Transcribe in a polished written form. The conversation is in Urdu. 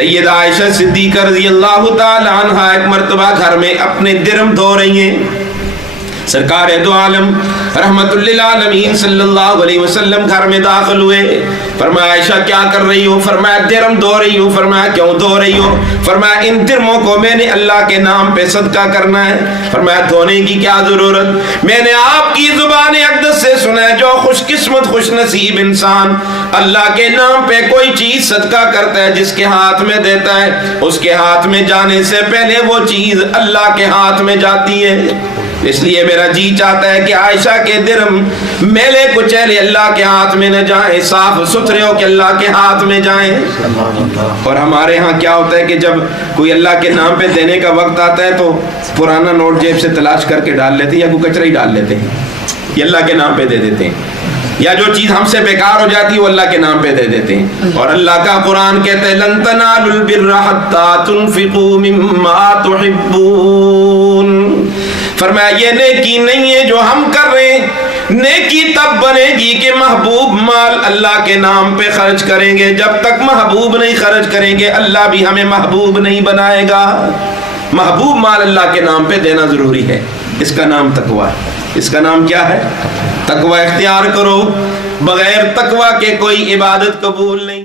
سیدہ عائشہ صدیقہ رضی اللہ تعالی عنہا ایک مرتبہ گھر میں اپنے درم دھو رہی ہیں. سرکار دو عالم رحمت للعالمین صلی اللہ علیہ وسلم گھر میں داخل ہوئے. فرمایا عائشہ کیا کر رہی ہو؟ فرمایا درم دھو رہی ہوں. فرمایا کیوں دھو رہی ہو؟ فرمایا ان درموں کو میں نے اللہ کے نام پہ صدقہ کرنا ہے. فرمایا دھونے کی کیا ضرورت؟ میں نے آپ کی زبان اقدس سے سنا ہے جو خوش قسمت خوش نصیب انسان اللہ کے نام پہ کوئی چیز صدقہ کرتا ہے جس کے ہاتھ میں دیتا ہے اس کے ہاتھ میں جانے سے پہلے وہ چیز اللہ کے ہاتھ میں جاتی ہے. اس لیے میرا جی چاہتا ہے کہ عائشہ کے درم میلے کچیلے اللہ کے ہاتھ میں نہ جائیں, صاف ستھرے ہو کہ اللہ کے ہاتھ میں جائیں. اور ہمارے ہاں کیا ہوتا ہے کہ جب کوئی اللہ کے نام پہ دینے کا وقت آتا ہے تو پرانا نوٹ جیب سے تلاش کر کے ڈال لیتے ہیں یا کوئی کچرا ہی ڈال لیتے ہیں, یہ اللہ کے نام پہ دے دیتے ہیں. یا جو چیز ہم سے بیکار ہو جاتی ہے وہ اللہ کے نام پہ دے دیتے ہیں. اور اللہ کا قرآن کہتا ہے لن تنالوا البر حتى تنفقوا مما تحبون. فرمایا یہ نیکی نہیں ہے جو ہم کر رہے ہیں, نیکی تب بنے گی کہ محبوب مال اللہ کے نام پہ خرچ کریں گے. جب تک محبوب نہیں خرچ کریں گے اللہ بھی ہمیں محبوب نہیں بنائے گا. محبوب مال اللہ کے نام پہ دینا ضروری ہے. اس کا نام تقویٰ ہے. اس کا نام کیا ہے؟ تقویٰ اختیار کرو. بغیر تقویٰ کے کوئی عبادت قبول نہیں.